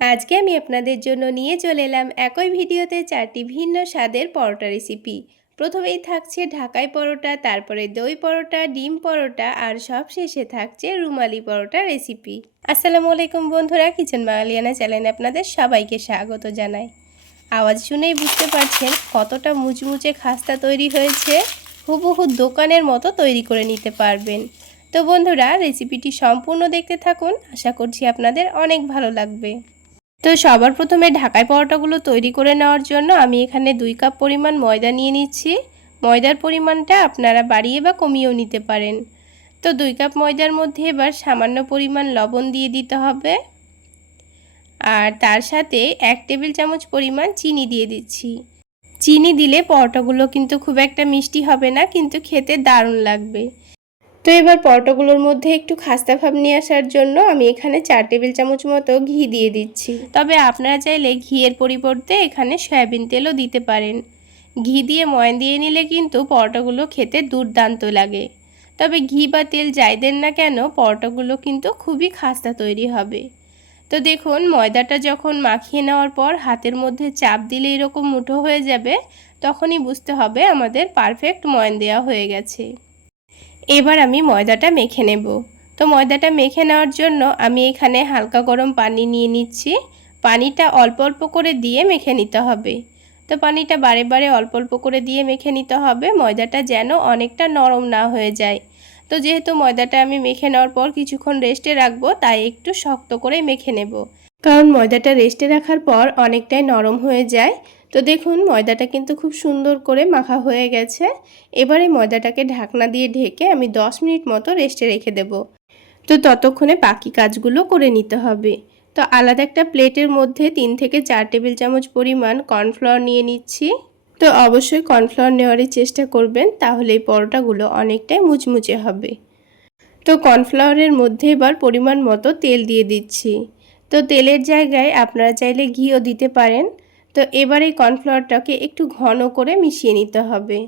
আজকে আমি আপনাদের জন্য নিয়ে চলে এলাম একই ভিডিওতে চারটি ভিন্ন স্বাদের পরোটা রেসিপি। প্রথমেই থাকছে ঢাকাই পরোটা, তারপরে দই পরোটা, ডিম পরোটা আর সব শেষে থাকছে রুমালি পরোটা রেসিপি। আসসালামু আলাইকুম বন্ধুরা, কিচেন বাঙালিয়ানা চ্যানেলে আপনাদের সবাইকে স্বাগত জানাই। আওয়াজ শুনেই বুঝতে পারছেন কতটা মুচমুচে খাস্তা তৈরি হয়েছে। হুবহু দোকানের মতো তৈরি করে নিতে পারবেন। তো বন্ধুরা, রেসিপিটি সম্পূর্ণ দেখতে থাকুন। আশা করছি আপনাদের অনেক ভালো লাগবে। তো সবার প্রথমে ঢাকাই পরোটাগুলো তৈরি করে নেওয়ার জন্য আমি এখানে দুই কাপ পরিমাণ ময়দা নিয়ে নিচ্ছি। ময়দার পরিমাণটা আপনারা বাড়িয়ে বা কমিয়েও নিতে পারেন। তো দুই কাপ ময়দার মধ্যে এবার সামান্য পরিমাণ লবণ দিয়ে দিতে হবে। আর তার সাথে এক টেবিল চামচ পরিমাণ চিনি দিয়ে দিচ্ছি। চিনি দিলে পরোটাগুলো কিন্তু খুব একটা মিষ্টি হবে না, কিন্তু খেতে দারুণ লাগবে। তো এবার পরোটাগুলোর মধ্যে একটু খাস্তা ভাব নিয়ে আসার জন্য আমি এখানে চার টেবিল চামচ মতো ঘি দিয়ে দিচ্ছি। তবে আপনারা চাইলে ঘিয়ের পরিবর্তে এখানে সয়াবিন তেলও দিতে পারেন। ঘি দিয়ে ময়ন দিয়ে নিলে কিন্তু পরোটাগুলো খেতে দুর্দান্ত লাগে। তবে ঘি বা তেল যাই দেন না কেন, পরোটাগুলো কিন্তু খুবই খাস্তা তৈরি হবে। তো দেখুন, ময়দাটা যখন মাখিয়ে নেওয়ার পর হাতের মধ্যে চাপ দিলে এরকম মুঠো হয়ে যাবে, তখনই বুঝতে হবে আমাদের পারফেক্ট ময়ন দেওয়া হয়ে গেছে। এবার আমি ময়দাটা মেখে নেব। তো ময়দাটা মেখে নেওয়ার জন্য আমি এখানে হালকা গরম পানি নিয়ে নিচ্ছি। পানিটা অল্প অল্প করে দিয়ে মেখে নিতে হবে। তো পানিটা বারে বারে অল্প অল্প করে দিয়ে মেখে নিতে হবে। ময়দাটা যেন অনেকটা নরম না হয়ে যায়। তো যেহেতু ময়দাটা আমি মেখে নেওয়ার পর কিছুক্ষণ রেস্টে রাখব, তাই একটু শক্ত করে মেখে নেব। কারণ ময়দাটা রেস্টে রাখার পর অনেকটাই নরম হয়ে যায়। তো দেখুন, ময়দাটা কিন্তু খুব সুন্দর করে মাখা হয়ে গেছে। এবারে ময়দাটাকে ঢাকনা দিয়ে ঢেকে আমি 10 মিনিট মতো রেস্টে রেখে দেব। তো ততক্ষণে বাকি কাজগুলো করে নিতে হবে। তো আলাদা একটা প্লেটের মধ্যে তিন থেকে চার টেবিল চামচ পরিমাণ কর্নফ্লাওয়ার নিয়ে নিচ্ছি। তো অবশ্যই কর্নফ্লাওয়ার নেওয়ারই চেষ্টা করবেন, তাহলে এই পরোটাগুলো অনেকটাই মুচমুচে হবে। তো কর্নফ্লাওয়ারের মধ্যে এবার পরিমাণ মতো তেল দিয়ে দিচ্ছি। তো তেলের জায়গায় আপনারা চাইলে ঘিও দিতে পারেন। তো এবার এই কর্নফ্লাওয়ারটাকে একটু ঘন করে মিশিয়ে নিতে হবে।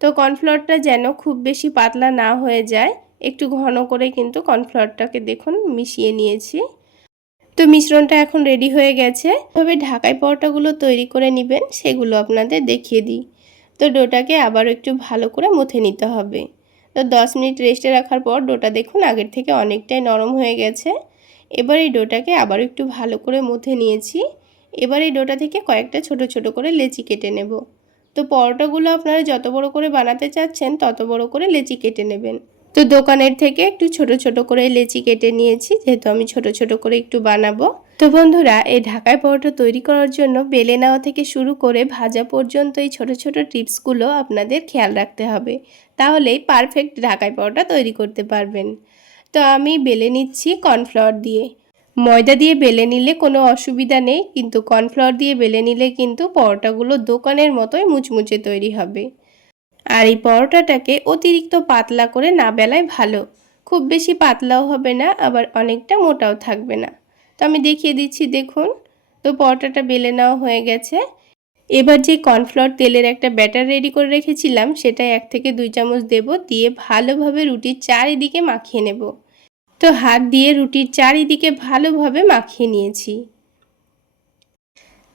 তো কর্নফ্লাওয়ারটা যেন খুব বেশি পাতলা না হয়ে যায়, একটু ঘন করে কিন্তু কর্নফ্লাওয়ারটাকে দেখুন মিশিয়ে নিয়েছি। তো মিশ্রণটা এখন রেডি হয়ে গেছে। তবে ঢাকাই পরোটাগুলো তৈরি করে নেবেন, সেগুলো আপনাদের দেখিয়ে দিই। তো ডোটাকে আবারও একটু ভালো করে মুথে নিতে হবে। তো দশ মিনিট রেস্টে রাখার পর ডোটা দেখুন আগের থেকে অনেকটাই নরম হয়ে গেছে। এবার এই ডোটাকে আবারও একটু ভালো করে মুথে নিয়েছি। এবার এই ডোটা থেকে কয়েকটা ছোট ছোট করে লেচি কেটে নেব। তো পরোটাগুলো আপনারা যত বড় করে বানাতে চাচ্ছেন, তত বড় করে লেচি কেটে নেবেন। তো দোকানের থেকে একটু ছোট ছোট করে লেচি কেটে নিয়েছি, যেহেতু আমি ছোট ছোট করে একটু বানাবো। তো বন্ধুরা, এই ঢাকায় পরোটা তৈরি করার জন্য বেলে নেওয়া থেকে শুরু করে ভাজা পর্যন্ত এই ছোট ছোট টিপসগুলো আপনাদের খেয়াল রাখতে হবে। তাহলেই পারফেক্ট ঢাকায় পরোটা তৈরি করতে পারবেন। তো আমি বেলে নিচ্ছি কর্নফ্লাওয়ার দিয়ে। ময়দা দিয়ে বেলে নিলে কোনো অসুবিধা নেই, কিন্তু কর্নফ্লাওয়ার দিয়ে বেলে নিলে কিন্তু পরোটাগুলো দোকানের মতোই মুচমুচে তৈরি হবে। আর এই পরোটাটাকে অতিরিক্ত পাতলা করে না বেলায় ভালো। খুব বেশি পাতলাও হবে না, আবার অনেকটা মোটাও থাকবে না। তো আমি দেখিয়ে দিচ্ছি, দেখুন। তো পরোটাটা বেলে নেওয়া হয়ে গেছে। এবার যে কর্নফ্লাওয়ার তেলের একটা ব্যাটার রেডি করে রেখেছিলাম সেটা এক থেকে দুই চামচ দেব। দিয়ে ভালোভাবে রুটির চারিদিকে মাখিয়ে নেব। তো হাত দিয়ে রুটির চারিদিকে ভালোভাবে মাখিয়ে নিয়েছি।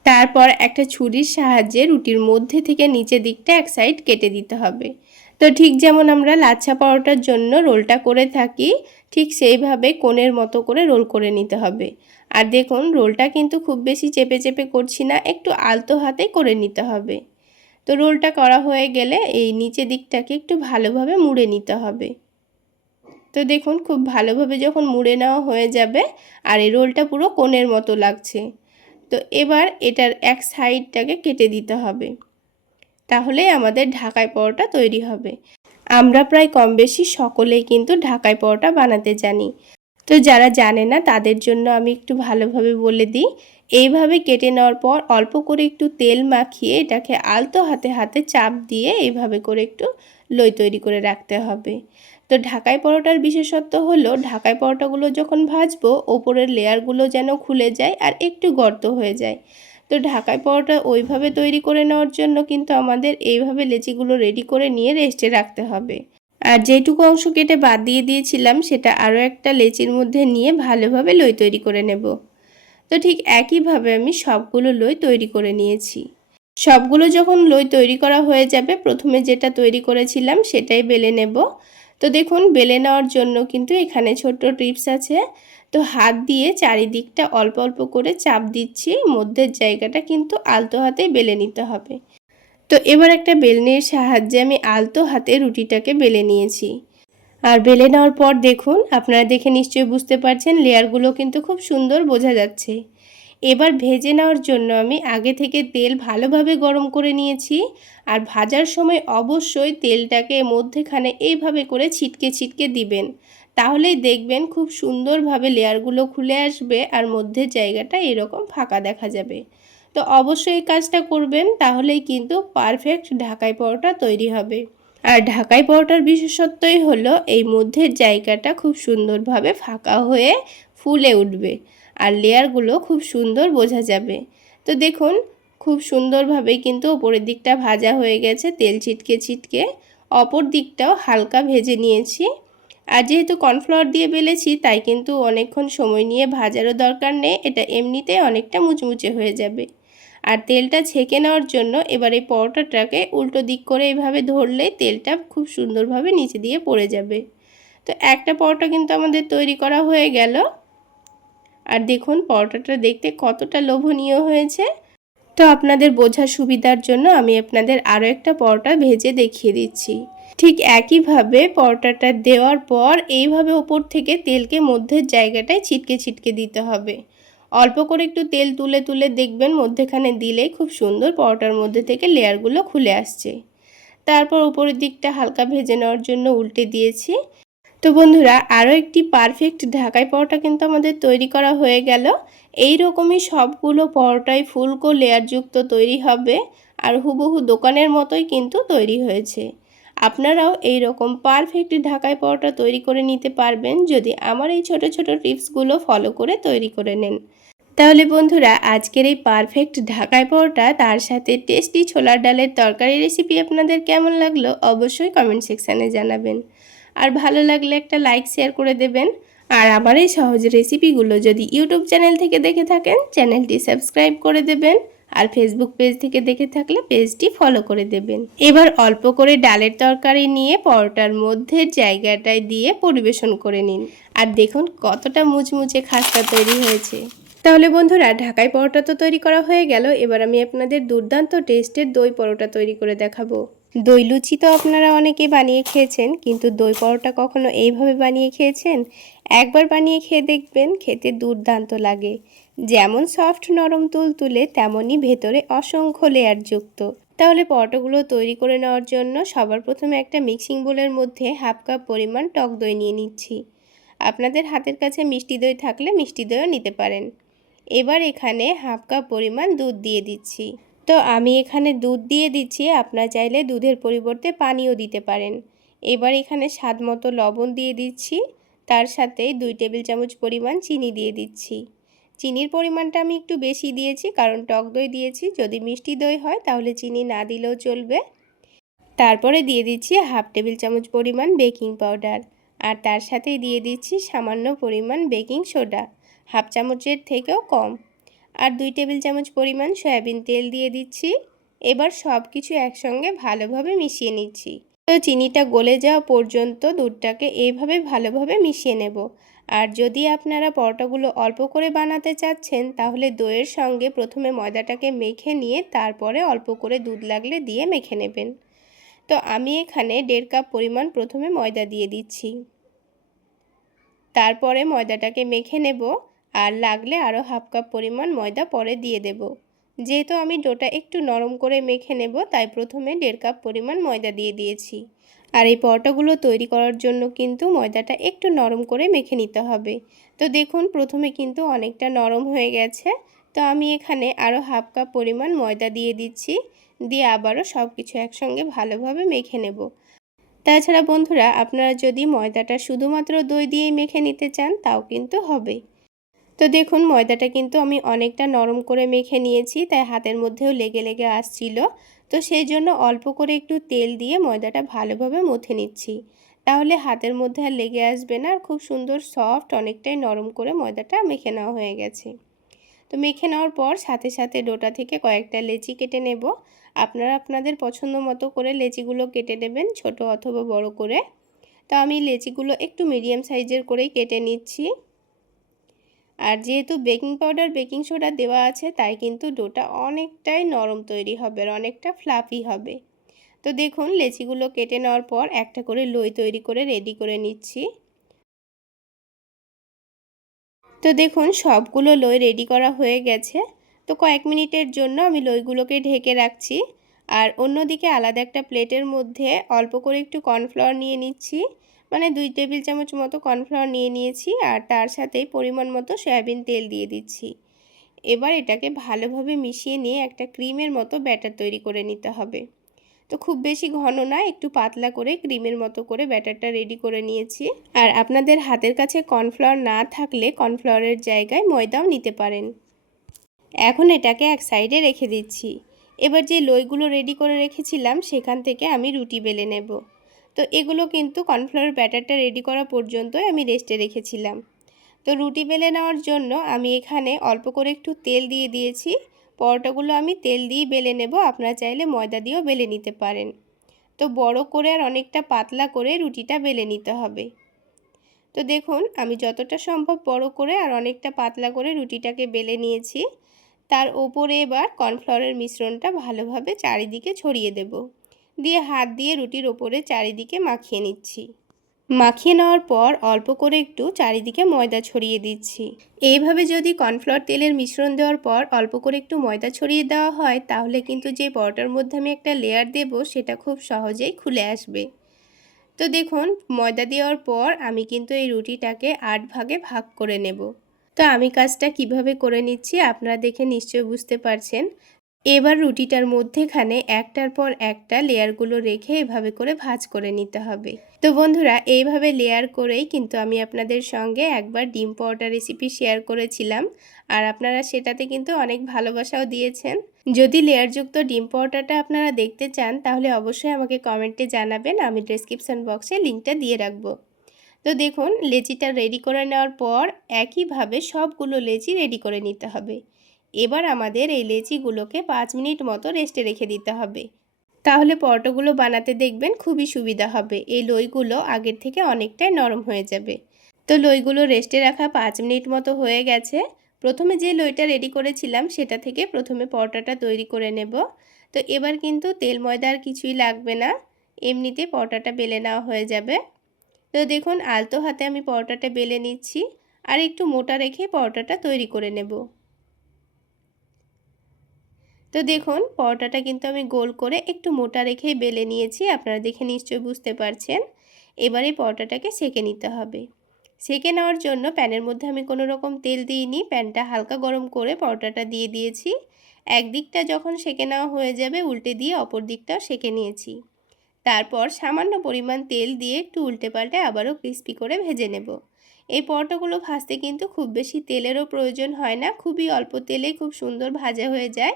তারপর একটা ছুরির সাহায্যে রুটির মধ্যে থেকে নিচের দিকটা এক সাইড কেটে দিতে হবে। তো ঠিক যেমন আমরা লাচ্ছা পরোটার জন্য রোলটা করে থাকি, ঠিক সেইভাবে কোণের মতো করে রোল করে নিতে হবে। আর দেখুন, রোলটা কিন্তু খুব বেশি চেপে চেপে করছি না, একটু আলতো হাতে করে নিতে হবে। তো রোলটা করা হয়ে গেলে এই নিচে দিকটাকে একটু ভালোভাবে মুড়ে নিতে হবে। তো দেখুন, খুব ভালোভাবে যখন মুড়ে নেওয়া হয়ে যাবে আর এই রোলটা পুরো কোণের মতো লাগছে, তো এবার এটার এক সাইডটাকে কেটে দিতে হবে। তাহলেই আমাদের ঢাকায় পরোটা তৈরি হবে। আমরা প্রায় কম বেশি সকলেই কিন্তু ঢাকায় পরোটা বানাতে জানি। তো যারা জানে না, তাদের জন্য আমি একটু ভালোভাবে বলে দিই। এইভাবে কেটে নেওয়ার পর অল্প করে একটু তেল মাখিয়ে এটাকে আলতো হাতে হাতে চাপ দিয়ে এইভাবে করে একটু লই তৈরি করে রাখতে হবে। তো ঢাকাই পরোটার বিশেষত্ব হলো ঢাকাই পরোটাগুলো যখন ভাজবো, ওপরের লেয়ারগুলো যেন খুলে যায় আর একটু গর্ত হয়ে যায়। তো ঢাকাই পরোটা ওইভাবে তৈরি করে নেওয়ার জন্য কিন্তু আমাদের এইভাবে লেচিগুলো রেডি করে নিয়ে রেস্টে রাখতে হবে। আর যেটুকু অংশ কেটে বাদ দিয়ে দিয়েছিলাম, সেটা আরও একটা লেচির মধ্যে নিয়ে ভালোভাবে লই তৈরি করে নেব। তো ঠিক একইভাবে আমি সবগুলো লই তৈরি করে নিয়েছি। সবগুলো যখন লই তৈরি করা হয়ে যাবে, প্রথমে যেটা তৈরি করেছিলাম, সেটাই বেলে নেব। তো দেখুন, বেলে নেওয়ার জন্য কিন্তু এখানে ছোট্ট টিপস আছে। তো হাত দিয়ে চারিদিকটা অল্প অল্প করে চাপ দিচ্ছি, মধ্যের জায়গাটা কিন্তু আলতো হাতে বেলে নিতে হবে। তো এবার একটা বেলনির সাহায্যে আমি আলতো হাতে রুটিটাকে বেলে নিয়েছি। আর বেলে নেওয়ার পর দেখুন, আপনারা দেখে নিশ্চয়ই বুঝতে পারছেন, লেয়ারগুলো কিন্তু খুব সুন্দর বোঝা যাচ্ছে। এবার ভেজে নেওয়ার জন্য আমি আগে থেকে তেল ভালোভাবে গরম করে নিয়েছি। আর ভাজার সময় অবশ্যই তেলটাকে মধ্যেখানে এইভাবে করে ছিটকে ছিটকে দিবেন। তাহলেই দেখবেন খুব সুন্দরভাবে লেয়ারগুলো খুলে আসবে আর মধ্যের জায়গাটা এরকম ফাঁকা দেখা যাবে। তো অবশ্যই এই কাজটা করবেন, তাহলেই কিন্তু পারফেক্ট ঢাকাই পরোটা তৈরি হবে। আর ঢাকাই পরোটার বিশেষত্বই হলো এই মধ্যের জায়গাটা খুব সুন্দরভাবে ফাঁকা হয়ে ফুলে উঠবে। আর লেয়ারগুলো খুব সুন্দর বোঝা যাবে। তো দেখুন, খুব সুন্দরভাবে কিন্তু ওপরের দিকটা ভাজা হয়ে গেছে, তেল ছিটকে ছিটকে। অপর দিকটাও হালকা ভেজে নিয়েছি। আর যেহেতু কর্নফ্লাওয়ার দিয়ে বেলেছি, তাই কিন্তু অনেকক্ষণ সময় নিয়ে ভাজারও দরকার নেই, এটা এমনিতেই অনেকটা মুচমুচে হয়ে যাবে। আর তেলটা ছেঁকে নেওয়ার জন্য এবার এই পরোটাটাকে উল্টো দিক করে এইভাবে ধরলে তেলটা খুব সুন্দরভাবে নিচে দিয়ে পড়ে যাবে। তো একটা পরোটা কিন্তু আমাদের তৈরি করা হয়ে গেল। আর দেখুন, পরোটাটা দেখতে কতটা লোভনীয় হয়েছে। তো আপনাদের বোঝার সুবিধার জন্য আমি আপনাদের আরও একটা পরোটা ভেজে দেখিয়ে দিচ্ছি। ঠিক একইভাবে পরোটাটা দেওয়ার পর এইভাবে ওপর থেকে তেলকে মধ্যের জায়গাটায় ছিটকে ছিটকে দিতে হবে। অল্প করে একটু তেল তুলে তুলে দেখবেন মধ্যেখানে দিলেই খুব সুন্দর পরোটার মধ্যে থেকে লেয়ারগুলো খুলে আসছে। তারপর উপরের দিকটা হালকা ভেজে নেওয়ার জন্য উল্টে দিয়েছি। তো বন্ধুরা আরও একটি পারফেক্ট ঢাকাই পরোটা কিন্তু আমাদের তৈরি করা হয়ে গেল। এই রকমই সবগুলো পরোটাই ফুলকো লেয়ারযুক্ত তৈরি হবে আর হুবহু দোকানের মতোই কিন্তু তৈরি হয়েছে। আপনারাও এই রকম পারফেক্ট ঢাকাই পরোটা তৈরি করে নিতে পারবেন যদি আমার এই ছোট ছোট টিপসগুলো ফলো করে তৈরি করে নেন। তাহলে বন্ধুরা, আজকের এই পারফেক্ট ঢাকাই পরোটা, তার সাথে টেস্টি ছোলার ডালের তরকারি রেসিপি আপনাদের কেমন লাগল অবশ্যই কমেন্ট সেকশানে জানাবেন। আর ভালো লাগলে একটা লাইক শেয়ার করে দেবেন। আর আমার এই সহজ রেসিপিগুলো যদি ইউটিউব চ্যানেল থেকে দেখে থাকেন চ্যানেলটি সাবস্ক্রাইব করে দেবেন আর ফেসবুক পেজ থেকে দেখে থাকলে পেজটি ফলো করে দেবেন। এবার অল্প করে ডালের তরকারি নিয়ে পরোটার মধ্যে জায়গাটায় দিয়ে পরিবেশন করে নিন। আর দেখুন কতটা মুচমুচে খাস্তা তৈরি হয়েছে। তাহলে বন্ধুরা ঢাকাই পরোটা তো তৈরি করা হয়ে গেল। এবার আমি আপনাদের দুর্দান্ত টেস্টের দই পরোটা তৈরি করে দেখাবো। দই লুচি তো আপনারা অনেকে বানিয়ে খেয়েছেন, কিন্তু দই পরোটা কখনো এইভাবে বানিয়ে খেয়েছেন? একবার বানিয়ে খেয়ে দেখবেন খেতে দুর্দান্ত লাগে। যেমন সফট নরম তুল তুলে তেমনই ভেতরে অসংখ্য লেয়ার যুক্ত। তাহলে পরোটাগুলো তৈরি করে নেওয়ার জন্য সবার প্রথমে একটা মিক্সিং বোলের মধ্যে হাফ কাপ পরিমাণ টক দই নিয়ে নিচ্ছি। আপনাদের হাতের কাছে মিষ্টি দই থাকলে মিষ্টি দইও নিতে পারেন। এবার এখানে হাফ কাপ পরিমাণ দুধ দিয়ে দিচ্ছি। তো আমি এখানে দুধ দিয়ে দিচ্ছি, আপনার চাইলে দুধের পরিবর্তে পানিও দিতে পারেন। এবার এখানে স্বাদ মতো লবণ দিয়ে দিচ্ছি, তার সাথে দুই টেবিল চামচ পরিমাণ চিনি দিয়ে দিচ্ছি। চিনির পরিমাণটা আমি একটু বেশি দিয়েছি, কারণ টক দই দিয়েছি, যদি মিষ্টি দই হয় তাহলে চিনি না দিলেও চলবে। তারপরে দিয়ে দিচ্ছি হাফ টেবিল চামচ পরিমাণ বেকিং পাউডার, আর তার সাথেই দিয়ে দিচ্ছি সামান্য পরিমাণ বেকিং সোডা, হাফ চামচের থেকেও কম। আর দুই টেবিল চামচ পরিমাণ সয়াবিন তেল দিয়ে দিচ্ছি। এবার সব কিছু একসঙ্গে ভালোভাবে মিশিয়ে নিচ্ছি। তো চিনিটা গলে যাওয়া পর্যন্ত দুধটাকে এইভাবে ভালোভাবে মিশিয়ে নেব। আর যদি আপনারা পরোটাগুলো অল্প করে বানাতে চাচ্ছেন, তাহলে দইয়ের সঙ্গে প্রথমে ময়দাটাকে মেখে নিয়ে তারপরে অল্প করে দুধ লাগলে দিয়ে মেখে নেবেন। তো আমি এখানে দেড় কাপ পরিমাণ প্রথমে ময়দা দিয়ে দিচ্ছি। তারপরে ময়দাটাকে মেখে নেব। আর লাগলে আরও হাফ কাপ পরিমাণ ময়দা পরে দিয়ে দেব। যেহেতু আমি ডোটা একটু নরম করে মেখে নেব, তাই প্রথমে দেড় কাপ পরিমাণ ময়দা দিয়ে দিয়েছি। আর এই পরোটাগুলো তৈরি করার জন্য কিন্তু ময়দাটা একটু নরম করে মেখে নিতে হবে। তো দেখুন, প্রথমে কিন্তু অনেকটা নরম হয়ে গেছে। তো আমি এখানে আরও হাফ কাপ পরিমাণ ময়দা দিয়ে দিচ্ছি। দিয়ে আবারও সব কিছু একসঙ্গে ভালোভাবে মেখে নেব। তাছাড়া বন্ধুরা, আপনারা যদি ময়দাটা শুধুমাত্র দই দিয়েই মেখে নিতে চান, তাও কিন্তু হবে। তো দেখুন, ময়দাটা কিন্তু আমি অনেকটা নরম করে মেখে নিয়েছি, তাই হাতের মধ্যেও লেগে লেগে আসছিল। তো সেই জন্য অল্প করে একটু তেল দিয়ে ময়দাটা ভালোভাবে মথে নিচ্ছি। তাহলে হাতের মধ্যে আর লেগে আসবে না, আর খুব সুন্দর সফট, অনেকটাই নরম করে ময়দাটা মেখে নেওয়া হয়ে গেছে। তো মেখে নেওয়ার পর সাথে সাথে ডোটা থেকে কয়েকটা লেচি কেটে নেব। আপনারা আপনাদের পছন্দ মতো করে লেচিগুলো কেটে নেবেন, ছোট অথবা বড় করে। তো আমি লেচিগুলো একটু মিডিয়াম সাইজের করেই কেটে নিচ্ছি। আর যেহেতু বেকিং পাউডার, বেকিং সোডা দেওয়া আছে, তাই কিন্তু ডোটা অনেকটাই নরম তৈরি হবে আর অনেকটা ফ্লাফি হবে। তো দেখুন, লেচিগুলো কেটে নেওয়ার পর একটা করে লই তৈরি করে রেডি করে নিচ্ছি। তো দেখুন, সবগুলো লই রেডি করা হয়ে গেছে। তো কয়েক মিনিটের জন্য আমি লইগুলোকে ঢেকে রাখছি। আর অন্যদিকে আলাদা একটা প্লেটের মধ্যে অল্প করে একটু কর্নফ্লাওয়ার নিয়ে নিচ্ছি। মানে দুই টেবিল চামচ মতো কর্নফ্লাওয়ার নিয়ে নিয়েছি আর তার সাথে পরিমাণ মতো সয়াবিন তেল দিয়ে দিচ্ছি। এবার এটাকে ভালোভাবে মিশিয়ে নিয়ে একটা ক্রিমের মতো ব্যাটার তৈরি করে নিতে হবে। তো খুব বেশি ঘন না, একটু পাতলা করে ক্রিমের মতো করে ব্যাটারটা রেডি করে নিয়েছি। আর আপনাদের হাতের কাছে কর্নফ্লাওয়ার না থাকলে কর্নফ্লাওয়ারের জায়গায় ময়দাও নিতে পারেন। এখন এটাকে এক সাইডে রেখে দিচ্ছি। এবার যে লইগুলো রেডি করে রেখেছিলাম, সেখান থেকে আমি রুটি বেলে নেব। তো এগুলো কিন্তু কর্নফ্লাওয়ার ব্যাটারটা রেডি করা পর্যন্তই আমি রেস্টে রেখেছিলাম। তো রুটি বেলে নেওয়ার জন্য আমি এখানে অল্প করে একটু তেল দিয়ে দিয়েছি। পরোটাগুলো আমি তেল দিয়ে বেলে নেব, আপনারা চাইলে ময়দা দিয়েও বেলে নিতে পারেন। তো বড় করে আর অনেকটা পাতলা করে রুটিটা বেলে নিতে হবে। তো দেখুন, আমি যতটা সম্ভব বড় করে আর অনেকটা পাতলা করে রুটিটাকে বেলে নিয়েছি। তার ওপরে এবার কর্নফ্লাওয়ারের মিশ্রণটা ভালোভাবে চারিদিকে ছড়িয়ে দেব। দিয়ে হাত দিয়ে রুটির ওপরে চারিদিকে মাখিয়ে নিচ্ছি। মাখিয়ে নেওয়ার পর অল্প করে একটু চারিদিকে ময়দা ছড়িয়ে দিচ্ছি। এইভাবে যদি কর্নফ্লাওয়ার তেলের মিশ্রণ দেওয়ার পর অল্প করে একটু ময়দা ছড়িয়ে দেওয়া হয়, তাহলে কিন্তু যে পরোটার মধ্যে আমি একটা লেয়ার দেব, সেটা খুব সহজেই খুলে আসবে। তো দেখুন, ময়দা দেওয়ার পর আমি কিন্তু এই রুটিটাকে আট ভাগে ভাগ করে নেব। তো আমি কাজটা কীভাবে করে নিচ্ছি আপনারা দেখে নিশ্চয়ই বুঝতে পারছেন। এবার রুটিটার মধ্যেখানে একটার পর একটা লেয়ারগুলো রেখে এভাবে করে ভাজ করে নিতে হবে। তো বন্ধুরা, এইভাবে লেয়ার করেই কিন্তু আমি আপনাদের সঙ্গে একবার ডিম পরোটা রেসিপি শেয়ার করেছিলাম। আর আপনারা সেটাতে কিন্তু অনেক ভালোবাসাও দিয়েছেন। যদি লেয়ারযুক্ত ডিম পরোটাটা আপনারা দেখতে চান, তাহলে অবশ্যই আমাকে কমেন্টে জানাবেন, আমি ডেসক্রিপশান বক্সে লিঙ্কটা দিয়ে রাখব। তো দেখুন, লেচিটা রেডি করে নেওয়ার পর একইভাবে সবগুলো লেচি রেডি করে নিতে হবে। এবার আমাদের এই লেচিগুলোকে পাঁচ মিনিট মতো রেস্টে রেখে দিতে হবে। তাহলে পরোটাগুলো বানাতে দেখবেন খুবই সুবিধা হবে। এই লইগুলো আগের থেকে অনেকটাই নরম হয়ে যাবে। তো লইগুলো রেস্টে রাখা পাঁচ মিনিট মতো হয়ে গেছে। প্রথমে যে লইটা রেডি করেছিলাম সেটা থেকে প্রথমে পরোটাটা তৈরি করে নেব। তো এবার কিন্তু তেল ময়দা আর কিছুই লাগবে না। এমনিতে পরোটাটা বেলে নেওয়া হয়ে যাবে। তো দেখুন, আলতো হাতে আমি পরোটাটা বেলে নিচ্ছি। আর একটু মোটা রেখে পরোটাটা তৈরি করে নেব। তো দেখুন, পরোটাটা কিন্তু আমি গোল করে একটু মোটা রেখেই বেলে নিয়েছি, আপনারা দেখে নিশ্চয়ই বুঝতে পারছেন। এবারে পরোটাটাকে সেকে নিতে হবে। সেকে নেওয়ার জন্য প্যানের মধ্যে আমি কোনো রকম তেল দিইনি, প্যানটা হালকা গরম করে পরোটাটা দিয়ে দিয়েছি। একদিকটা যখন সেকে নেওয়া হয়ে যাবে, উল্টে দিয়ে অপর দিকটাও সেকে নিয়েছি। তারপর সামান্য পরিমাণ তেল দিয়ে একটু উল্টে পাল্টে আবারও ক্রিস্পি করে ভেজে নেব। এই পরোটাগুলো ভাজতে কিন্তু খুব বেশি তেলেরও প্রয়োজন হয় না, খুবই অল্প তেলে খুব সুন্দর ভাজা হয়ে যায়।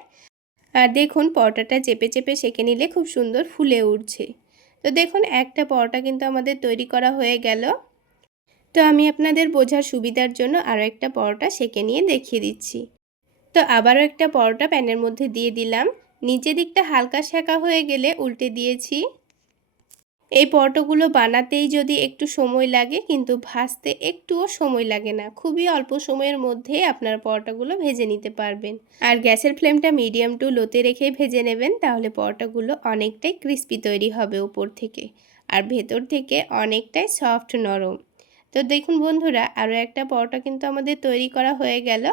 আর দেখুন পরোটাটা চেপে চেপে সেঁকে নিলে খুব সুন্দর ফুলে উঠছে তো দেখুন, একটা পরোটা কিন্তু আমাদের তৈরি করা হয়ে গেল। তো আমি আপনাদের বোঝার সুবিধার জন্য আরও একটা পরোটা সেঁকে নিয়ে দেখিয়ে দিচ্ছি। তো আবারও একটা পরোটা প্যানের মধ্যে দিয়ে দিলাম। নিচে দিকটা হালকা সেঁকা হয়ে গেলে উল্টে দিয়েছি। এই পরোটাগুলো বানাতেই যদি একটু সময় লাগে, কিন্তু ভাজতে একটুও সময় লাগে না। খুবই অল্প সময়ের মধ্যে আপনার পরোটাগুলো ভেজে নিতে পারবেন। আর গ্যাসের ফ্লেমটা মিডিয়াম টু লোতে রেখে ভেজে নেবেন, তাহলে পরোটাগুলো অনেকটাই ক্রিস্পি তৈরি হবে উপর থেকে। আর ভেতর থেকে অনেকটাই সফট নরম। তো দেখুন বন্ধুরা, আরও একটা পরোটা কিন্তু আমাদের তৈরি করা হয়ে গেল।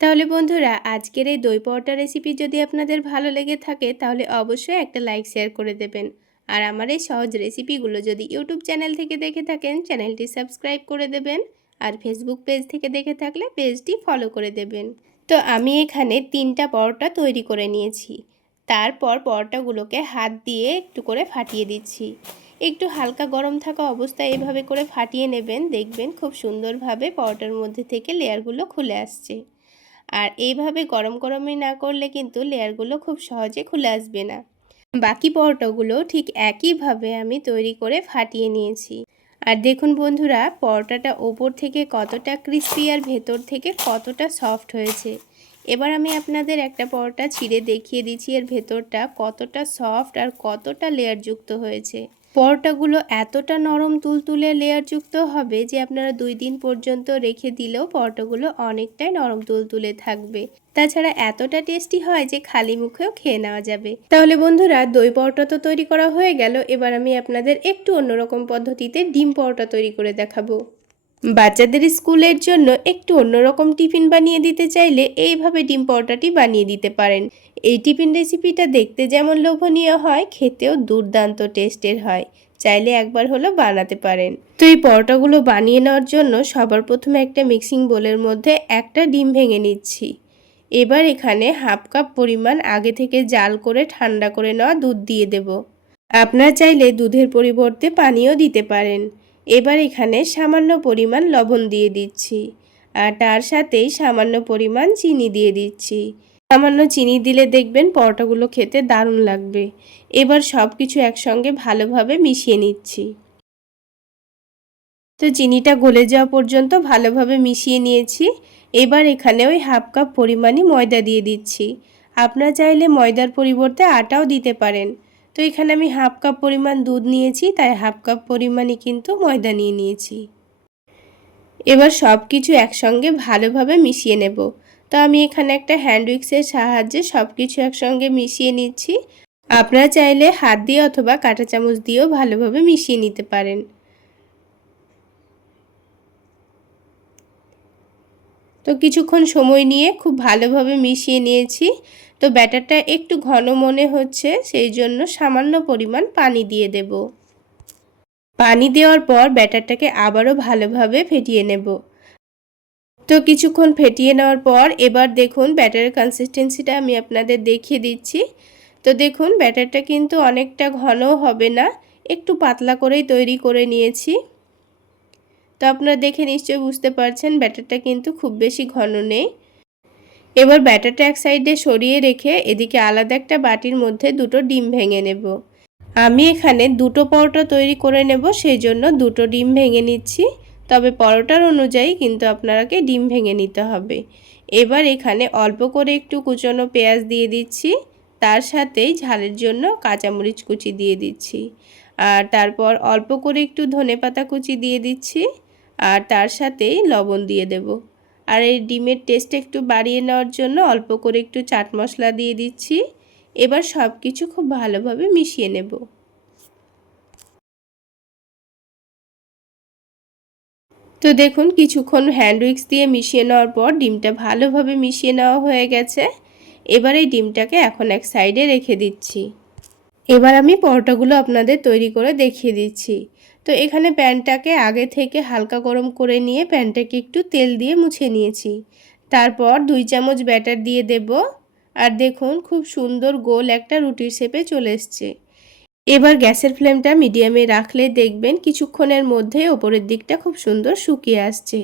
তাহলে বন্ধুরা, আজকের এই দই পরোটা রেসিপি যদি আপনাদের ভালো লেগে থাকে, তাহলে অবশ্যই একটা লাইক, শেয়ার করে দেবেন। আর আমার এই সহজ রেসিপিগুলো যদি ইউটিউব চ্যানেল থেকে দেখে থাকেন চ্যানেলটি সাবস্ক্রাইব করে দেবেন আর ফেসবুক পেজ থেকে দেখে থাকলে পেজটি ফলো করে দেবেন। তো আমি এখানে তিনটা পরোটা তৈরি করে নিয়েছি। তারপর পরোটাগুলোকে হাত দিয়ে একটু করে ফাটিয়ে দিচ্ছি। একটু হালকা গরম থাকা অবস্থায় এভাবে করে ফাটিয়ে নেবেন, দেখবেন খুব সুন্দরভাবে পরোটার মধ্যে থেকে লেয়ারগুলো খুলে আসছে। আর এইভাবে গরম গরমই না করলে কিন্তু লেয়ারগুলো খুব সহজে খুলে আসবে না। বাকি পরোটাগুলো ঠিক একইভাবে আমি তৈরি করে ফাটিয়ে নিয়েছি। আর দেখুন বন্ধুরা, পরোটাটা ওপর থেকে কতটা ক্রিস্পি আর ভেতর থেকে কতটা সফট হয়েছে। এবার আমি আপনাদের একটা পরোটা ছিঁড়ে দেখিয়ে দিচ্ছি এর ভেতরটা কতটা সফট আর কতটা লেয়ারযুক্ত হয়েছে। পরোটাগুলো এতটা নরম তুলতুলে লেয়ারযুক্ত হবে যে আপনারা দুই দিন পর্যন্ত রেখে দিলেও পরোটাগুলো অনেকটাই নরম তুলতুলে থাকবে। তাছাড়া এতটা টেস্টি হয় যে খালি মুখেও খেয়ে নেওয়া যাবে। তাহলে বন্ধুরা, দই পরোটা তো তৈরি করা হয়ে গেল। এবার আমি আপনাদের একটু অন্যরকম পদ্ধতিতে ডিম পরোটা তৈরি করে দেখাবো। বাচ্চাদের স্কুলের জন্য একটু অন্যরকম টিফিন বানিয়ে দিতে চাইলে এইভাবে ডিম পরোটাটি বানিয়ে দিতে পারেন। এই টিফিন রেসিপিটা দেখতে যেমন লোভনীয় হয়, খেতেও দুর্দান্ত টেস্টের হয়। চাইলে একবার হলো বানাতে পারেন। তো এই পরোটাগুলো বানিয়ে নেওয়ার জন্য সবার প্রথমে একটা মিক্সিং বোলের মধ্যে একটা ডিম ভেঙে নিচ্ছি। এবার এখানে হাফ কাপ পরিমাণ আগে থেকে জাল করে ঠান্ডা করে নেওয়া দুধ দিয়ে দেব। আপনারা চাইলে দুধের পরিবর্তে পানিও দিতে পারেন। এবার এখানে সামান্য পরিমাণ লবণ দিয়ে দিচ্ছি আর তার সাথেই সামান্য পরিমাণ চিনি দিয়ে দিচ্ছি। সামান্য চিনি দিলে দেখবেন পরোটাগুলো খেতে দারুণ লাগবে। এবার সব কিছু একসঙ্গে ভালোভাবে মিশিয়ে নিচ্ছি। তো চিনিটা গলে যাওয়া পর্যন্ত ভালোভাবে মিশিয়ে নিয়েছি। এবার এখানে ওই হাফ কাপ পরিমাণই ময়দা দিয়ে দিচ্ছি। আপনারা চাইলে ময়দার পরিবর্তে আটাও দিতে পারেন। তো এখানে আমি হাফ কাপ পরিমাণ দুধ নিয়েছি, তাই হাফ কাপ পরিমাণই কিন্তু ময়দা নিয়ে নিয়েছি। এবার সব কিছু একসঙ্গে ভালোভাবে মিশিয়ে নেব। তো আমি এখানে একটা হ্যান্ড উইক্সের সাহায্যে সব কিছু একসঙ্গে মিশিয়ে নিচ্ছি। আপনারা চাইলে হাত দিয়ে অথবা কাঁটা চামচ দিয়েও ভালোভাবে মিশিয়ে নিতে পারেন। তো কিছুক্ষণ সময় নিয়ে খুব ভালোভাবে মিশিয়ে নিয়েছি। তো ব্যাটারটা একটু ঘন মনে হচ্ছে, সেই জন্য সামান্য পরিমাণ পানি দিয়ে দেব। পানি দেওয়ার পর ব্যাটারটাকে আবারও ভালোভাবে ফেটিয়ে নেব। তো কিছুক্ষণ ফেটিয়ে নেওয়ার পর এবার দেখুন ব্যাটারের কনসিস্টেন্সিটা আমি আপনাদের দেখিয়ে দিচ্ছি। তো দেখুন ব্যাটারটা কিন্তু অনেকটা ঘনও হবে না, একটু পাতলা করেই তৈরি করে নিয়েছি। তো আপনারা দেখে নিশ্চয়ই বুঝতে পারছেন ব্যাটারটা কিন্তু খুব বেশি ঘন নেই। এবার ব্যাটারটা এক সাইডে সরিয়ে রেখে এদিকে আলাদা একটা বাটির মধ্যে দুটো ডিম ভেঙে নেব। আমি এখানে দুটো পরোটা তৈরি করে নেব সেই জন্য দুটো ডিম ভেঙে নিচ্ছি। তবে পরোটার অনুযায়ী কিন্তু আপনারাকে ডিম ভেঙে নিতে হবে। এবার এখানে অল্প করে একটু কুচনো পেঁয়াজ দিয়ে দিচ্ছি। তার সাথেই ঝালের জন্য কাঁচামরিচ কুচি দিয়ে দিচ্ছি। আর তারপর অল্প করে একটু ধনে পাতা কুচি দিয়ে দিচ্ছি। আর তার সাথেই লবণ দিয়ে দেব। আর এই ডিমের টেস্ট একটু বাড়িয়ে নেওয়ার জন্য অল্প করে একটু চাট মশলা দিয়ে দিচ্ছি। এবার সব কিছু খুব ভালোভাবে মিশিয়ে নেব। তো দেখুন, কিছুক্ষণ হ্যান্ড উইক্স দিয়ে মিশিয়ে নেওয়ার পর ডিমটা ভালোভাবে মিশিয়ে নেওয়া হয়ে গেছে। এবার এই ডিমটাকে এখন এক সাইডে রেখে দিচ্ছি। এবার আমি পরোটাগুলো আপনাদের তৈরি করে দেখিয়ে দিচ্ছি। তো এখানে প্যানটাকে আগে থেকে হালকা গরম করে নিয়ে প্যানটাকে একটু তেল দিয়ে মুছে নিয়েছি। তারপর দুই চামচ ব্যাটার দিয়ে দেব। আর দেখুন, খুব সুন্দর গোল একটা রুটির শেপে চলে এসছে। এবার গ্যাসের ফ্লেমটা মিডিয়ামে রাখলে দেখবেন কিছুক্ষণের মধ্যে ওপরের দিকটা খুব সুন্দর শুকিয়ে আসছে।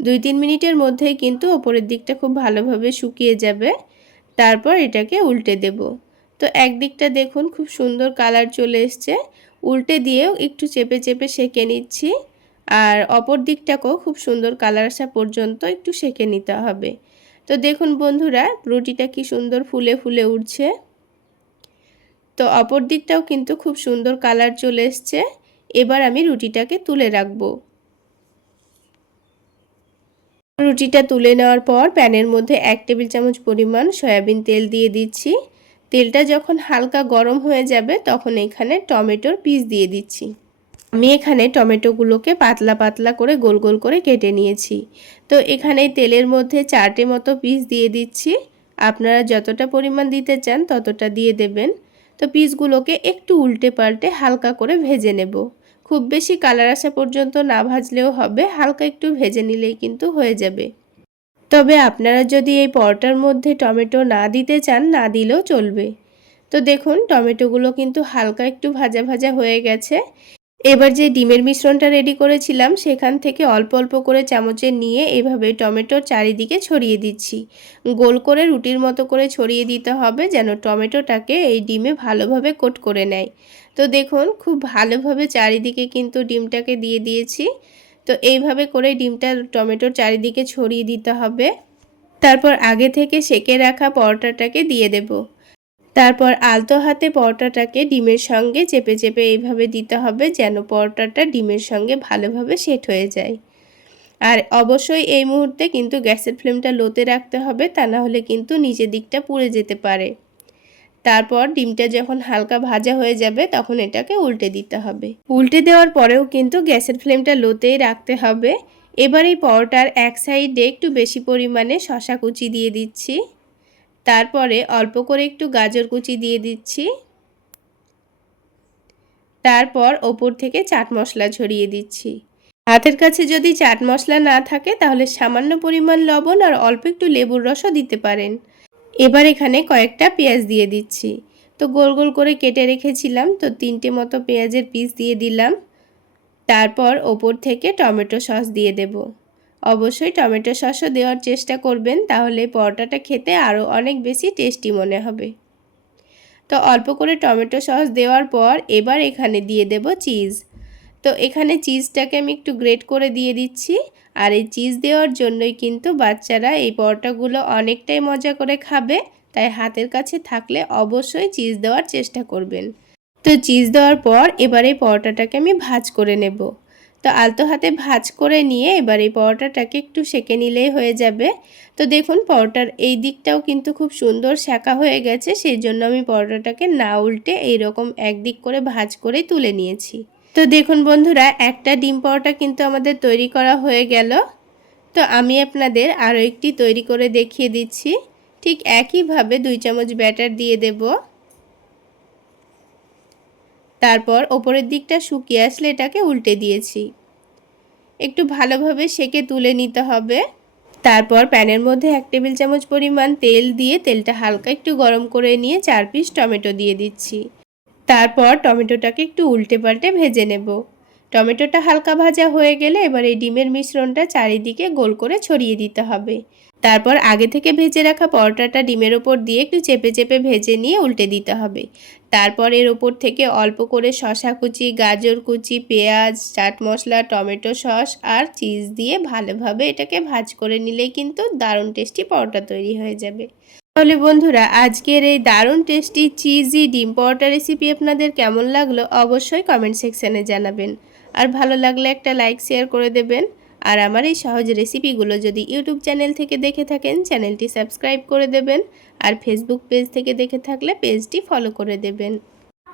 দুই তিন মিনিটের মধ্যেই কিন্তু ওপরের দিকটা খুব ভালোভাবে শুকিয়ে যাবে। তারপর এটাকে উল্টে দেব। তো একদিকটা দেখুন, খুব সুন্দর কালার চলে এসছে। উল্টে দিয়েও একটু চেপে চেপে সেঁকে নিচ্ছি। আর অপর দিকটাকেও খুব সুন্দর কালার আসা পর্যন্ত একটু সেঁকে নিতে হবে। তো দেখুন বন্ধুরা, রুটিটা কি সুন্দর ফুলে ফুলে উঠছে। তো অপর দিকটাও কিন্তু খুব সুন্দর কালার চলে এসছে। এবার আমি রুটিটাকে তুলে রাখব। রুটিটা তুলে নেওয়ার পর প্যানের মধ্যে এক টেবিল চামচ পরিমাণ সয়াবিন তেল দিয়ে দিচ্ছি। তেলটা যখন হালকা গরম হয়ে যাবে, তখন এখানে টমেটোর পিস দিয়ে দিচ্ছি। আমি এখানে টমেটোগুলোকে পাতলা পাতলা করে গোল গোল করে কেটে নিয়েছি। তো এখানে তেলের মধ্যে চারটে মতো পিস দিয়ে দিচ্ছি। আপনারা যতটা পরিমাণ দিতে চান ততটা দিয়ে দেবেন। তো পিসগুলোকে একটু উল্টে পাল্টে হালকা করে ভেজে নেব। খুব বেশি কালার আসা পর্যন্ত না ভাজলেও হবে, হালকা একটু ভেজে নিলেই কিন্তু হয়ে যাবে। তবে আপনারা যদি এই পরোটার মধ্যে টমেটো না দিতে চান, না দিলেও চলবে। তো দেখুন, টমেটোগুলো কিন্তু হালকা একটু ভাজা ভাজা হয়ে গেছে। এবার যে ডিমের মিশ্রণটা রেডি করেছিলাম, সেখান থেকে অল্প অল্প করে চামচে নিয়ে এভাবে টমেটোর চারিদিকে ছড়িয়ে দিচ্ছি। গোল করে রুটির মতো করে ছড়িয়ে দিতে হবে যেন টমেটোটাকে এই ডিমে ভালোভাবে কোট করে নেয়। তো দেখুন, খুব ভালোভাবে চারিদিকে কিন্তু ডিমটাকে দিয়ে দিয়েছি। তো এইভাবে করে ডিমটা টমেটোর চারিদিকে ছড়িয়ে দিতে হবে। তারপর আগে থেকে সেকে রাখা পরোটাটাকে দিয়ে দেব। তারপর আলতো হাতে পরোটাটাকে ডিমের সঙ্গে চেপে চেপে এইভাবে দিতে হবে যেন পরোটাটা ডিমের সঙ্গে ভালোভাবে সেট হয়ে যায়। আর অবশ্যই এই মুহূর্তে কিন্তু গ্যাসের ফ্লেমটা লোতে রাখতে হবে, তা না হলে কিন্তু নিচের দিকটা পুড়ে যেতে পারে। তারপর ডিমটা যখন হালকা ভাজা হয়ে যাবে, তখন এটাকে উল্টে দিতে হবে। উল্টে দেওয়ার পরেও কিন্তু গ্যাসের ফ্লেমটা লোতেই রাখতে হবে। এবার এই পরোটার এক সাইডে একটু বেশি পরিমাণে শশা কুচি দিয়ে দিচ্ছি। তারপরে অল্প করে একটু গাজর কুচি দিয়ে দিচ্ছি। তারপর ওপর থেকে চাট মশলা ছড়িয়ে দিচ্ছি। হাতের কাছে যদি চাট মশলা না থাকে, তাহলে সামান্য পরিমাণ লবণ আর অল্প একটু লেবুর রসও দিতে পারেন। এবার এখানে কয়েকটা পেঁয়াজ দিয়ে দিচ্ছি। তো গোল গোল করে কেটে রেখেছিলাম, তো তিনটে মতো পেঁয়াজের পিস দিয়ে দিলাম। তারপর ওপর থেকে টমেটো সস দিয়ে দেব। অবশ্যই টমেটো সসও দেওয়ার চেষ্টা করবেন, তাহলে পরোটাটা খেতে আরও অনেক বেশি টেস্টি মনে হবে। তো অল্প করে টমেটো সস দেওয়ার পর এবার এখানে দিয়ে দেব চিজ। তো এখানে চিজটাকে আমি একটু গ্রেট করে দিয়ে দিচ্ছি আর এই চিজ দেওয়ার জন্যই কিন্তু বাচ্চারা এই পরোটাগুলো অনেকটাই মজা করে খাবে। তাই হাতের কাছে থাকলে অবশ্যই চিজ দেওয়ার চেষ্টা করবেন। তো চিজ দেওয়ার পর এবার এই পরোটাটাকে আমি ভাজ করে নেব। তো আলতো হাতে ভাজ করে নিয়ে এবার এই পরোটাটাকে একটু সেকে নিলেই হয়ে যাবে। তো দেখুন পরোটার এই দিকটাও কিন্তু খুব সুন্দর শাঁকা হয়ে গেছে, সেই জন্য আমি পরোটাটাকে না উল্টে এইরকম একদিক করে ভাজ করে তুলে নিয়েছি। তো দেখুন বন্ধুরা, একটা ডিম পরোটা কিন্তু আমাদের তৈরি করা হয়ে গেল। তো আমি আপনাদের আরও একটি তৈরি করে দেখিয়ে দিচ্ছি। ঠিক একইভাবে দুই চামচ ব্যাটার দিয়ে দেব। তারপর ওপরের দিকটা শুকিয়ে আসলে এটাকে উল্টে দিয়েছি। একটু ভালোভাবে সেকে তুলে নিতে হবে। তারপর প্যানের মধ্যে এক টেবিল চামচ পরিমাণ তেল দিয়ে তেলটা হালকা একটু গরম করে নিয়ে চার পিস টমেটো দিয়ে দিচ্ছি। তারপর টমেটোটাকে একটু উল্টে পাল্টে ভেজে নেব। টমেটোটা হালকা ভাজা হয়ে গেলে এবার এই ডিমের মিশ্রণটা চারিদিকে গোল করে ছড়িয়ে দিতে হবে। তারপর আগে থেকে ভেজে রাখা পরোটাটা ডিমের ওপর দিয়ে একটু চেপে চেপে ভেজে নিয়ে উল্টে দিতে হবে। তারপর এর ওপর থেকে অল্প করে শশা কুচি, গাজর কুচি, পেঁয়াজ, চাট মশলা, টমেটো সস আর চিজ দিয়ে ভালোভাবে এটাকে ভাজ করে নিলেই কিন্তু দারুণ টেস্টি পরোটা তৈরি হয়ে যাবে। তাহলে বন্ধুরা, আজকের এই দারুণ টেস্টি চিজি ডিম পরোটা রেসিপি আপনাদের কেমন লাগল অবশ্যই কমেন্ট সেকশানে জানাবেন। আর ভালো লাগলে একটা লাইক শেয়ার করে দেবেন। আর আমার এই সহজ রেসিপিগুলো যদি ইউটিউব চ্যানেল থেকে দেখে থাকেন চ্যানেলটি সাবস্ক্রাইব করে দেবেন। আর ফেসবুক পেজ থেকে দেখে থাকলে পেজটি ফলো করে দেবেন।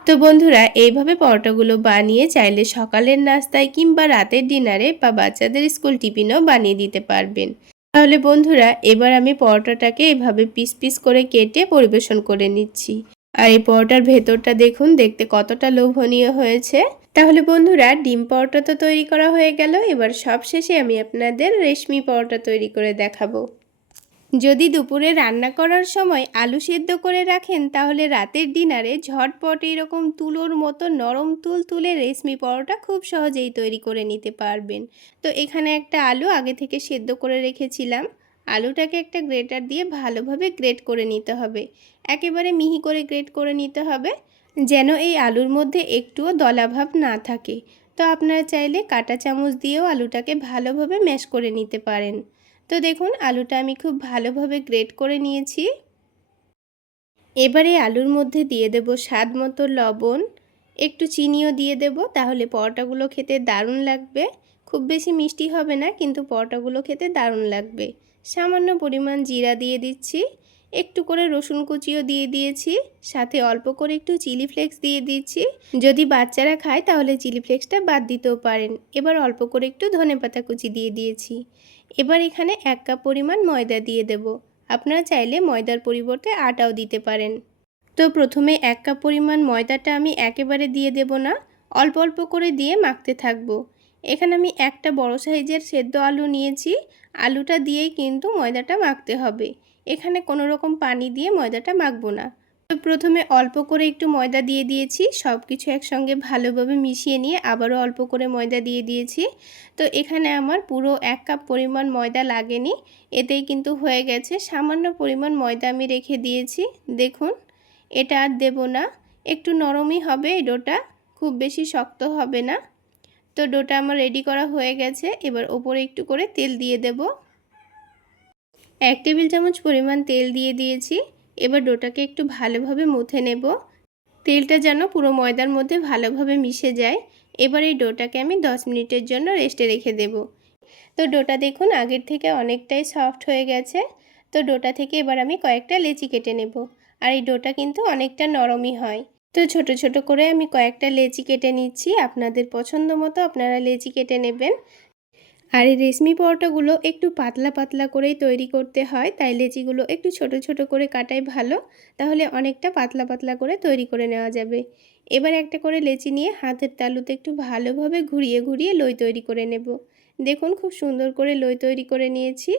তো বন্ধুরা, এইভাবে পরোটাগুলো বানিয়ে চাইলে সকালের নাস্তায় কিংবা রাতের ডিনারে বা বাচ্চাদের স্কুল টিফিনও বানিয়ে দিতে পারবেন। তাহলে বন্ধুরা, এবার আমি পরোটাটাকে এভাবে পিস পিস করে কেটে পরিবেশন করে নিচ্ছি। আর এই পরোটার ভেতরটা দেখুন, দেখতে কতটা লোভনীয় হয়েছে। তাহলে বন্ধুরা, ডিম পরোটা তো তৈরি করা হয়ে গেল। এবার সবশেষে আমি আপনাদের রেশমি পরোটা তৈরি করে দেখাবো। যদি দুপুরে রান্না করার সময় আলু সেদ্ধ করে রাখেন, তাহলে রাতের ডিনারে ঝটপট এরকম তুলোর মতো নরম তুল তুলে রেশমি পরোটা খুব সহজেই তৈরি করে নিতে পারবেন। তো এখানে একটা আলু আগে থেকে সেদ্ধ করে রেখেছিলাম। আলুটাকে একটা গ্রেটার দিয়ে ভালোভাবে গ্রেট করে নিতে হবে। একেবারে মিহি করে গ্রেট করে নিতে হবে, যেন এই আলুর মধ্যে একটুও দলাভাব না থাকে। তো আপনারা চাইলে কাটা চামচ দিয়েও আলুটাকে ভালোভাবে ম্যাশ করে নিতে পারেন। তো দেখুন, আলুটা আমি খুব ভালোভাবে গ্রেট করে নিয়েছি। এবারে আলুর মধ্যে দিয়ে দেব স্বাদ মতো লবণ, একটু চিনিও দিয়ে দেব, তাহলে পরোটাগুলো খেতে দারুণ লাগবে। খুব বেশি মিষ্টি হবে না, কিন্তু পরোটাগুলো খেতে দারুণ লাগবে। সামান্য পরিমাণ জিরা দিয়ে দিচ্ছি, একটু করে রসুন কুচিও দিয়ে দিয়েছি, সাথে অল্প করে একটু চিলি ফ্লেক্স দিয়ে দিচ্ছি। যদি বাচ্চারা খায়, তাহলে চিলি ফ্লেক্সটা বাদ দিতেও পারেন। এবার অল্প করে একটু ধনে পাতা কুচি দিয়ে দিয়েছি। এবার এখানে এক কাপ পরিমাণ ময়দা দিয়ে দেব। আপনারা চাইলে ময়দার পরিবর্তে আটাও দিতে পারেন। তো প্রথমে এক কাপ পরিমাণ ময়দাটা আমি একেবারে দিয়ে দেব না, অল্প অল্প করে দিয়ে মাখতে থাকব। এখানে আমি একটা বড় সাইজের সেদ্ধ আলু নিয়েছি, আলুটা দিয়েই কিন্তু ময়দাটা মাখতে হবে। এখানে কোনো রকম পানি দিয়ে ময়দাটা মাখবো না। প্রথমে অল্প করে একটু ময়দা দিয়ে দিয়েছি সব কিছু একসঙ্গে ভালোভাবে মিশিয়ে নিয়ে আবারও অল্প করে ময়দা দিয়ে দিয়েছি। তো এখানে আমার পুরো এক কাপ পরিমাণ ময়দা লাগেনি, এতেই কিন্তু হয়ে গেছে। সামান্য পরিমাণ ময়দা আমি রেখে দিয়েছি। দেখুন, এটা আর দেব না। একটু নরমই হবে এই ডোটা, খুব বেশি শক্ত হবে না। তো ডোটা আমার রেডি করা হয়ে গেছে, এবার ওপরে একটু করে তেল দিয়ে দেব। এক টেবিল চামচ পরিমাণ তেল দিয়ে দিয়েছি। এবার ডোটাকে একটু ভালোভাবে মুথে নেব। তেলটা যেন পুরো ময়দার মধ্যে ভালোভাবে মিশে যায়। এবার এই ডোটাকে আমি 10 মিনিটের জন্য রেস্টে রেখে দেব। তো ডোটা দেখুন আগের থেকে অনেকটাই সফট হয়ে গেছে। তো ডোটা থেকে এবার আমি কয়েকটা লেচি কেটে নেব। আর এই ডোটা কিন্তু অনেকটা নরমই হয়। তো ছোট ছোট করে আমি কয়েকটা লেচি কেটে নিচ্ছি। আপনাদের পছন্দ মতো আপনারা লেচি কেটে নেবেন। আর এই রেশমি পরোটাগুলো একটু পাতলা পাতলা করেই তৈরি করতে হয়, তাই লেচিগুলো একটু ছোট ছোট করে কাটাই ভালো, তাহলে অনেকটা পাতলা পাতলা করে তৈরি করে নেওয়া যাবে। এবার একটা করে লেচি নিয়ে হাতের তালুতে একটু ভালোভাবে ঘুরিয়ে ঘুরিয়ে লই তৈরি করে নেব। দেখুন খুব সুন্দর করে লই তৈরি করে নিয়েছি।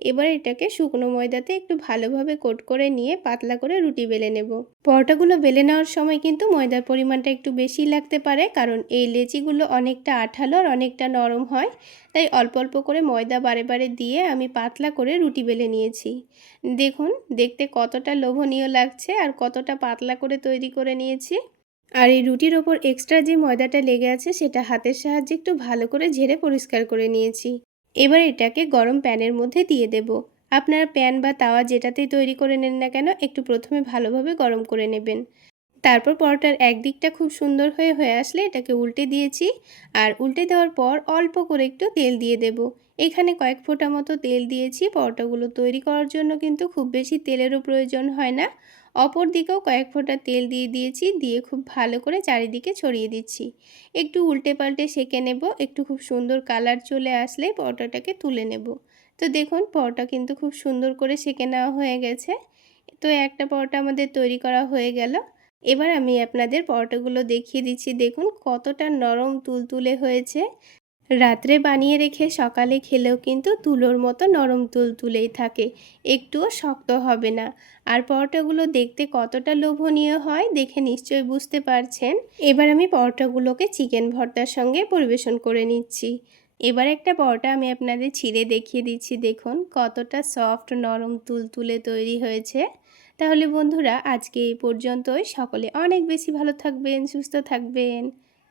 এবার এটাকে শুকনো ময়দাতে একটু ভালোভাবে কোট করে নিয়ে পাতলা করে রুটি বেলে নেব। পরোটাগুলো বেলে নেওয়ার সময় কিন্তু ময়দার পরিমাণটা একটু বেশি লাগতে পারে, কারণ এই লেচিগুলো অনেকটা আঠালো আর অনেকটা নরম হয়, তাই অল্প অল্প করে ময়দা বারে বারে দিয়ে আমি পাতলা করে রুটি বেলে নিয়েছি। দেখুন, দেখতে কতটা লোভনীয় লাগছে আর কতটা পাতলা করে তৈরি করে নিয়েছি। আর এই রুটির ওপর এক্সট্রা যে ময়দাটা লেগে আছে, সেটা হাতের সাহায্যে একটু ভালো করে ঝেড়ে পরিষ্কার করে নিয়েছি। এবার এটাকে গরম প্যানের মধ্যে দিয়ে দেব। আপনারা প্যান বা তাওয়া যেটাতেই তৈরি করে নেন না কেন, একটু প্রথমে ভালোভাবে গরম করে নেবেন। তারপর পরোটার একদিকটা খুব সুন্দর হয়ে হয়ে আসলে এটাকে উল্টে দিয়েছি। আর উল্টে দেওয়ার পর অল্প করে একটু তেল দিয়ে দেব। এখানে কয়েক ফোঁটা মতো তেল দিয়েছি। পরোটাগুলো তৈরি করার জন্য কিন্তু খুব বেশি তেলেরও প্রয়োজন হয় না। অপর দিকেও কয়েক ফোঁটা তেল দিয়ে দিয়েছি, দিয়ে খুব ভালো করে চারিদিকে ছড়িয়ে দিচ্ছি। একটু উল্টে পাল্টে সেঁকে নেব, একটু খুব সুন্দর কালার চলে আসলে পরোটাটাকে তুলে নেব। তো দেখুন, পরোটা কিন্তু খুব সুন্দর করে সেঁকে নেওয়া হয়ে গেছে। তো একটা পরোটা আমাদের তৈরি করা হয়ে গেল। এবার আমি আপনাদের পরোটাগুলো দেখিয়ে দিচ্ছি। দেখুন, কতটা নরম তুলতুলে হয়েছে। রাত্রে বানিয়ে রেখে সকালে খেলেও কিন্তু তুলোর মতো নরম তুল তুলেই থাকে। একটুও শক্ত হবে না। আর পরোটাগুলো দেখতে কতটা লোভনীয় হয় দেখে নিশ্চয়ই বুঝতে পারছেন? এবার আমি পরোটাগুলোকে চিকেন ভর্তার সঙ্গে পরিবেশন করে নিচ্ছি। এবার একটা পরোটা আমি আপনাদের ছিঁড়ে দেখিয়ে দিচ্ছি। দেখুন, কতটা সফট নরম তুল তুলে তৈরি হয়েছে। তাহলে বন্ধুরা, আজকে এই পর্যন্তই। সকলে অনেক বেশি ভালো থাকবেন, সুস্থ থাকবেন।